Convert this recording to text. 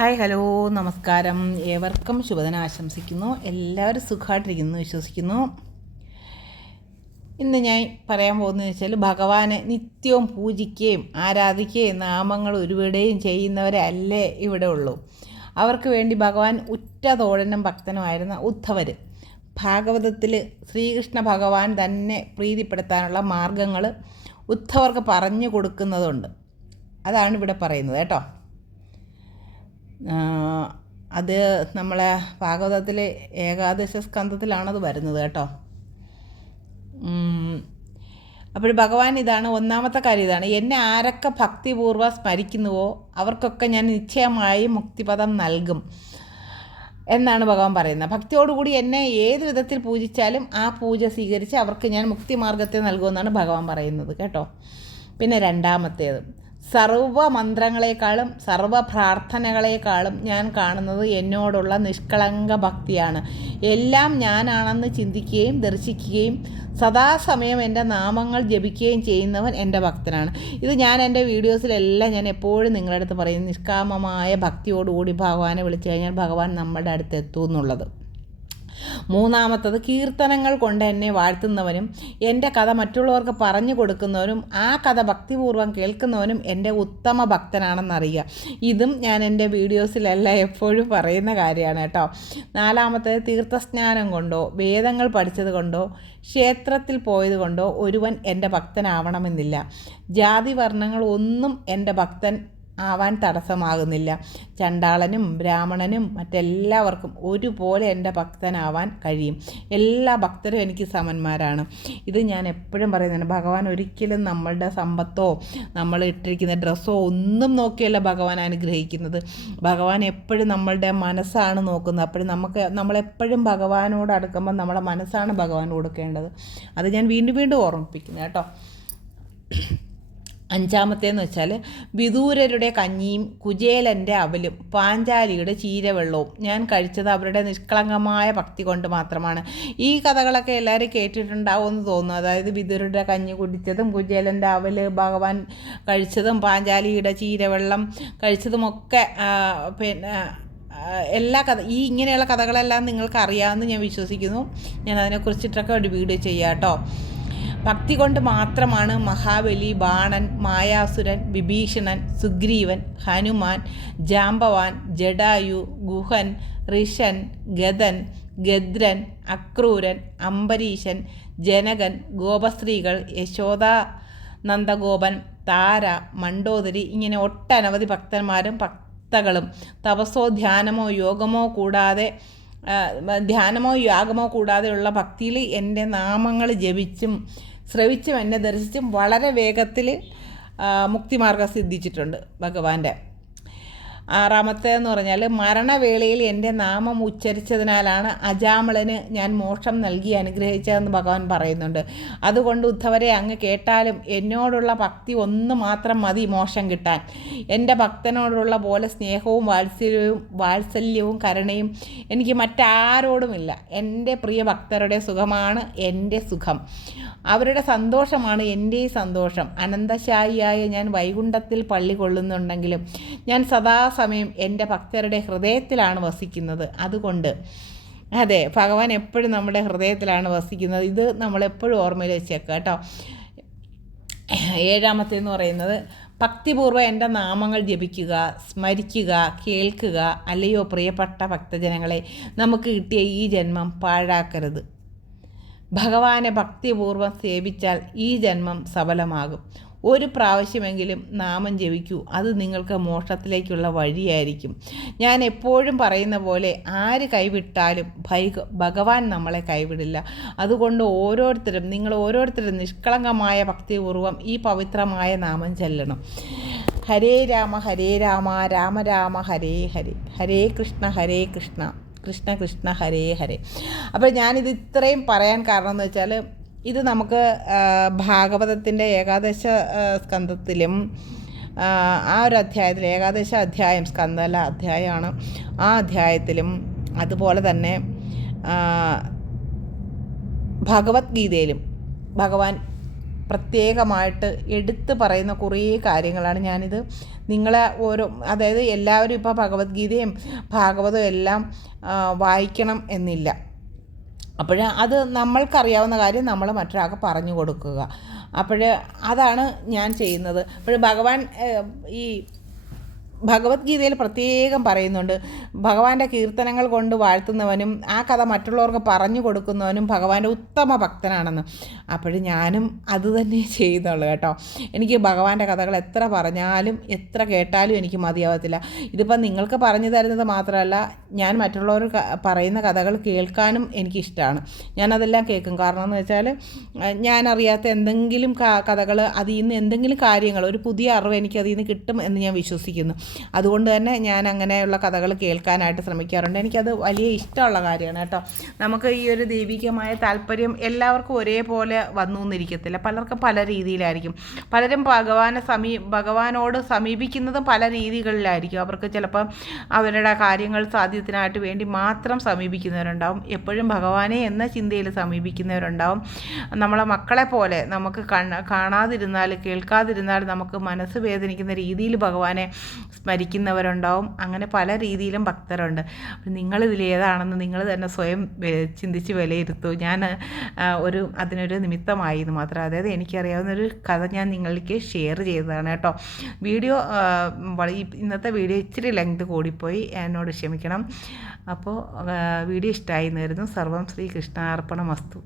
Hi hello നമസ്കാരം. ഏവർക്കും ശുഭദിനം ആശംസിക്കുന്നു. എല്ലാവരും സുഖമായിട്ടിരിക്കുന്നു വിശ്വസിക്കുന്നു. ഇന്ന് ഞാൻ പറയാൻ പോകുന്നത് വെച്ചാൽ ഭഗവാനെ നിത്യവും പൂജിക്കുകയും ആരാധിക്കുകയും നാമങ്ങൾ ഒരുവിടെയും ചെയ്യുന്നവരല്ലേ ഇവിടെ ഉള്ളൂ. അവർക്ക് വേണ്ടി ഭഗവാൻ ഉറ്റ തോഴനും ഭക്തനുമായിരുന്ന ഉദ്ധവർ ഭാഗവതത്തിൽ ശ്രീകൃഷ്ണ ഭഗവാൻ തന്നെ പ്രീതിപ്പെടുത്താനുള്ള മാർഗങ്ങൾ ഉദ്ധവർക്ക് പറഞ്ഞു കൊടുക്കുന്നതുണ്ട്. അതാണ് ഇവിടെ പറയുന്നത് കേട്ടോ. അത് നമ്മളെ ഭാഗവതത്തിലെ ഏകാദശ സ്കന്ധത്തിലാണത് വരുന്നത് കേട്ടോ. അപ്പോൾ ഭഗവാൻ ഇതാണ് ഒന്നാമത്തെ കാര്യം ഇതാണ്. എന്നെ ആരൊക്കെ ഭക്തിപൂർവം സ്മരിക്കുന്നുവോ അവർക്കൊക്കെ ഞാൻ നിശ്ചയമായി മുക്തിപദം നൽകും എന്നാണ് ഭഗവാൻ പറയുന്നത്. ഭക്തിയോടുകൂടി എന്നെ ഏത് വിധത്തിൽ പൂജിച്ചാലും ആ പൂജ സ്വീകരിച്ച് അവർക്ക് ഞാൻ മുക്തിമാർഗത്തെ നൽകുമെന്നാണ് ഭഗവാൻ പറയുന്നത് കേട്ടോ. പിന്നെ രണ്ടാമത്തേത്. സർവ മന്ത്രങ്ങളെക്കാളും സർവ പ്രാർത്ഥനകളെക്കാളും ഞാൻ കാണുന്നത് എന്നോടുള്ള നിഷ്കളങ്ക ഭക്തിയാണ്. എല്ലാം ഞാനാണെന്ന് ചിന്തിക്കുകയും ദർശിക്കുകയും സദാസമയം എന്റെ നാമങ്ങൾ ജപിക്കുകയും ചെയ്യുന്നവൻ എന്റെ ഭക്തനാണ്. ഇത് ഞാൻ എന്റെ വീഡിയോസിലെല്ലാം ഞാൻ എപ്പോഴും നിങ്ങളുടെ അടുത്ത് പറയും. നിഷ്കാമമായ ഭക്തിയോടുകൂടി ഭഗവാനെ വിളിച്ചു കഴിഞ്ഞാൽ ഭഗവാൻ നമ്മുടെ അടുത്ത് എത്തും എന്നുള്ളത്. മൂന്നാമത്തത് കീർത്തനങ്ങൾ കൊണ്ട് എന്നെ വാഴ്ത്തുന്നവനും എന്റെ കഥ മറ്റുള്ളവർക്ക് പറഞ്ഞു കൊടുക്കുന്നവനും ആ കഥ ഭക്തിപൂർവം കേൾക്കുന്നവനും എന്റെ ഉത്തമ ഭക്തനാണെന്നറിയുക. ഇതും ഞാൻ എന്റെ വീഡിയോസിലല്ല എപ്പോഴും പറയുന്ന കാര്യമാണ് കേട്ടോ. നാലാമത്തത് തീർത്ഥസ്നാനം കൊണ്ടോ വേദങ്ങൾ പഠിച്ചത് കൊണ്ടോ ക്ഷേത്രത്തിൽ പോയത് കൊണ്ടോ ഒരുവൻ എന്റെ ഭക്തനാവണമെന്നില്ല. ജാതി വർണങ്ങൾ ഒന്നും എന്റെ ഭക്തൻ ആവാൻ തടസ്സമാകുന്നില്ല. ചണ്ടാളനും ബ്രാഹ്മണനും മറ്റെല്ലാവർക്കും ഒരുപോലെ എന്റെ ഭക്തനാവാൻ കഴിയും. എല്ലാ ഭക്തരും എനിക്ക് സമന്മാരാണ്. ഇത് ഞാൻ എപ്പോഴും പറയുന്നുണ്ട് ഭഗവാൻ ഒരിക്കലും നമ്മളുടെ സമ്പത്തോ നമ്മൾ ഇട്ടിരിക്കുന്ന ഡ്രസ്സോ ഒന്നും നോക്കിയല്ല ഭഗവാൻ അനുഗ്രഹിക്കുന്നത്. ഭഗവാൻ എപ്പോഴും നമ്മളുടെ മനസ്സാണ് നോക്കുന്നത്. അപ്പോഴും നമുക്ക് നമ്മളെപ്പോഴും ഭഗവാനോട് അടുക്കുമ്പോൾ നമ്മളെ മനസ്സാണ് ഭഗവാൻ കൊടുക്കേണ്ടത്. അത് ഞാൻ വീണ്ടും വീണ്ടും ഓർമ്മിപ്പിക്കുന്നത് കേട്ടോ. അഞ്ചാമത്തേന്ന് വെച്ചാൽ വിദൂരരുടെ കഞ്ഞിയും കുചേലന്റെ അവലും പാഞ്ചാലിയുടെ ചീരവെള്ളവും. ഞാൻ കഴിച്ചത് അവരുടെ നിഷ്കളങ്കമായ ഭക്തി കൊണ്ട് മാത്രമാണ്. ഈ കഥകളൊക്കെ എല്ലാവരും കേട്ടിട്ടുണ്ടാവുമെന്ന് തോന്നുന്നു. അതായത് വിദൂരരുടെ കഞ്ഞി കുടിച്ചതും കുചേലന്റെ അവൽ ഭഗവാൻ കഴിച്ചതും പാഞ്ചാലിയുടെ ചീരവെള്ളം കഴിച്ചതുമൊക്കെ പിന്നെ എല്ലാ കഥ ഈ ഇങ്ങനെയുള്ള കഥകളെല്ലാം നിങ്ങൾക്ക് അറിയാമെന്ന് ഞാൻ വിശ്വസിക്കുന്നു. ഞാൻ അതിനെക്കുറിച്ചിട്ടൊക്കെ ഒരു വീഡിയോ ചെയ്യാം കേട്ടോ. ഭക്തി കൊണ്ട് മാത്രമാണ് മഹാബലി ബാണൻ മായാസുരൻ വിഭീഷണൻ സുഗ്രീവൻ ഹനുമാൻ ജാമ്പവാൻ ജഡായു ഗുഹൻ ഋഷൻ ഗതൻ ഗദ്രൻ അക്രൂരൻ അംബരീഷൻ ജനകൻ ഗോപസ്ത്രീകൾ യശോദ നന്ദഗോപൻ താര മണ്ടോദരി ഇങ്ങനെ ഒട്ടനവധി ഭക്തന്മാരും ഭക്തകളും. തപസ്സോ ധ്യാനമോ യോഗമോ കൂടാതെ ധ്യാനമോ യാഗമോ കൂടാതെയുള്ള ഭക്തിയിൽ എന്റെ നാമങ്ങൾ ജപിച്ചും ശ്രവിച്ചും എന്നെ ദർശിച്ചും വളരെ വേഗത്തിൽ മുക്തിമാർഗം സിദ്ധിച്ചിട്ടുണ്ട് ഭഗവാന്റെ. ആറാമത്തേന്ന് പറഞ്ഞാൽ മരണവേളയിൽ എന്റെ നാമം ഉച്ചരിച്ചതിനാലാണ് അജാമളന് ഞാൻ മോക്ഷം നൽകി അനുഗ്രഹിച്ചതെന്ന് ഭഗവാൻ പറയുന്നുണ്ട്. അതുകൊണ്ട് ഉദ്ധവരെ അങ്ങ് കേട്ടാലും എന്നോടുള്ള ഭക്തി ഒന്ന് മാത്രം മതി മോശം കിട്ടാൻ. എന്റെ ഭക്തനോടുള്ള പോലെ സ്നേഹവും വാത്സല്യവും വാത്സല്യവും കരുണയും എനിക്ക് മറ്റാരോടുമില്ല. എന്റെ പ്രിയ ഭക്തരുടെ സുഖമാണ് എന്റെ സുഖം. അവരുടെ സന്തോഷമാണ് എന്റെ സന്തോഷം. അനന്തശായിയായ ഞാൻ വൈകുണ്ഠത്തിൽ പള്ളി കൊള്ളുന്നുണ്ടെങ്കിലും ഞാൻ സദാസമയം എന്റെ ഭക്തരുടെ ഹൃദയത്തിലാണ് വസിക്കുന്നത്. അതുകൊണ്ട് അതെ ഭഗവാൻ എപ്പോഴും നമ്മുടെ ഹൃദയത്തിലാണ് വസിക്കുന്നത്. ഇത് നമ്മളെപ്പോഴും ഓർമ്മയിൽ വെച്ചേക്കുക കേട്ടോ. ഏഴാമത്തേന്ന് പറയുന്നത് ഭക്തിപൂർവം എന്റെ നാമങ്ങൾ ജപിക്കുക സ്മരിക്കുക കേൾക്കുക അല്ലയോ പ്രിയപ്പെട്ട ഭക്തജനങ്ങളെ നമുക്ക് കിട്ടിയ ഈ ജന്മം പാഴാക്കരുത്. ഭഗവാനെ ഭക്തിപൂർവം സേവിച്ചാൽ ഈ ജന്മം സഫലമാകും. ഒരു പ്രാവശ്യമെങ്കിലും നാമം ജപിക്കൂ. അത് നിങ്ങൾക്ക് മോക്ഷത്തിലേക്കുള്ള വഴിയായിരിക്കും. ഞാൻ എപ്പോഴും പറയുന്ന പോലെ ആര് കൈവിട്ടാലും ഭൈക ഭഗവാൻ നമ്മളെ കൈവിടില്ല. അതുകൊണ്ട് ഓരോരുത്തരും നിങ്ങൾ ഓരോരുത്തരും നിഷ്കളങ്കമായ ഭക്തിപൂർവം ഈ പവിത്രമായ നാമം ചെല്ലണം. ഹരേ രാമ ഹരേ രാമ രാമ രാമ ഹരേ ഹരേ. ഹരേ കൃഷ്ണ ഹരേ കൃഷ്ണ. കൃഷ്ണ കൃഷ്ണ ഹരേ ഹരേ. അപ്പോൾ ഞാനിത് ഇത്രയും പറയാൻ കാരണം എന്ന് വെച്ചാൽ ഇത് നമുക്ക് ഭാഗവതത്തിന്റെ ഏകാദശ സ്കന്ധത്തിലും ആ ഒരു അധ്യായത്തിൽ ഏകാദശ അധ്യായം സ്കന്ധല അധ്യായമാണ്. ആ അധ്യായത്തിലും അതുപോലെ തന്നെ ഭഗവത്ഗീതയിലും ഭഗവാൻ പ്രത്യേകമായിട്ട് എടുത്തു പറയുന്ന കുറേ കാര്യങ്ങളാണ് ഞാനിത് നിങ്ങളെ ഓരോ അതായത് എല്ലാവരും ഇപ്പോൾ ഭഗവത്ഗീതയും ഭാഗവതവും എല്ലാം വായിക്കണം എന്നില്ല. അപ്പോൾ അത് നമ്മൾക്കറിയാവുന്ന കാര്യം നമ്മൾ മറ്റൊരാൾക്ക് പറഞ്ഞു കൊടുക്കുക. അപ്പോൾ അതാണ് ഞാൻ ചെയ്യുന്നത്. അപ്പോൾ ഭഗവാൻ ഈ ഭഗവത്ഗീതയിൽ പ്രത്യേകം പറയുന്നുണ്ട്. ഭഗവാന്റെ കീർത്തനങ്ങൾ കൊണ്ട് വാഴ്ത്തുന്നവനും ആ കഥ മറ്റുള്ളവർക്ക് പറഞ്ഞു കൊടുക്കുന്നവനും ഭഗവാന്റെ ഉത്തമ ഭക്തനാണെന്ന്. അപ്പോഴും ഞാനും അത് തന്നെ ചെയ്യുന്നുള്ളൂ കേട്ടോ. എനിക്ക് ഭഗവാന്റെ കഥകൾ എത്ര പറഞ്ഞാലും എത്ര കേട്ടാലും എനിക്ക് മതിയാവത്തില്ല. ഇതിപ്പം നിങ്ങൾക്ക് പറഞ്ഞു തരുന്നത് മാത്രമല്ല ഞാൻ മറ്റുള്ളവർ പറയുന്ന കഥകൾ കേൾക്കാനും എനിക്കിഷ്ടമാണ് ഞാനതെല്ലാം കേൾക്കും. കാരണം എന്ന് വെച്ചാൽ ഞാൻ അറിയാത്ത എന്തെങ്കിലും കഥകൾ അതിൽ നിന്ന് എന്തെങ്കിലും കാര്യങ്ങൾ ഒരു പുതിയ അറിവ് എനിക്ക് അതിൽ നിന്ന് കിട്ടും എന്ന് ഞാൻ വിശ്വസിക്കുന്നു. അതുകൊണ്ട് തന്നെ ഞാൻ അങ്ങനെയുള്ള കഥകൾ കേൾക്കാനായിട്ട് ശ്രമിക്കാറുണ്ട്. എനിക്കത് വലിയ ഇഷ്ടമുള്ള കാര്യമാണ് കേട്ടോ. നമുക്ക് ഈ ഒരു ദൈവികമായ താല്പര്യം എല്ലാവർക്കും ഒരേപോലെ വന്നു എന്നിരിക്കത്തില്ല. പലർക്കും പല രീതിയിലായിരിക്കും. പലരും ഭഗവാനെ സമീ ഭഗവാനോട് സമീപിക്കുന്നതും പല രീതികളിലായിരിക്കും. അവർക്ക് ചിലപ്പം അവരുടെ കാര്യങ്ങൾ സാധ്യത്തിനായിട്ട് വേണ്ടി മാത്രം സമീപിക്കുന്നവരുണ്ടാവും. എപ്പോഴും ഭഗവാനെ എന്ന ചിന്തയിൽ സമീപിക്കുന്നവരുണ്ടാവും. നമ്മളെ മക്കളെ പോലെ നമുക്ക് കാണാതിരുന്നാൽ കേൾക്കാതിരുന്നാൽ നമുക്ക് മനസ്സ് വേദനിക്കുന്ന രീതിയിൽ ഭഗവാനെ സ്മരിക്കുന്നവരുണ്ടാവും. അങ്ങനെ പല രീതിയിലും ഭക്തരുണ്ട്. അപ്പം നിങ്ങളിതിൽ ഏതാണെന്ന് നിങ്ങൾ തന്നെ സ്വയം ചിന്തിച്ച് വിലയിരുത്തൂ. ഞാൻ ഒരു അതിനൊരു നിമിത്തമായി എന്ന് മാത്രം. അതായത് എനിക്കറിയാവുന്നൊരു കഥ ഞാൻ നിങ്ങൾക്ക് ഷെയർ ചെയ്തതാണ് കേട്ടോ. വീഡിയോ ഇന്നത്തെ വീഡിയോ ഇച്ചിരി ലെങ്ത് കൂടിപ്പോയി. എന്നോട് ക്ഷമിക്കണം. അപ്പോൾ വീഡിയോ ഇഷ്ടമായി നേരുന്നു സർവം ശ്രീകൃഷ്ണാർപ്പണ വസ്തു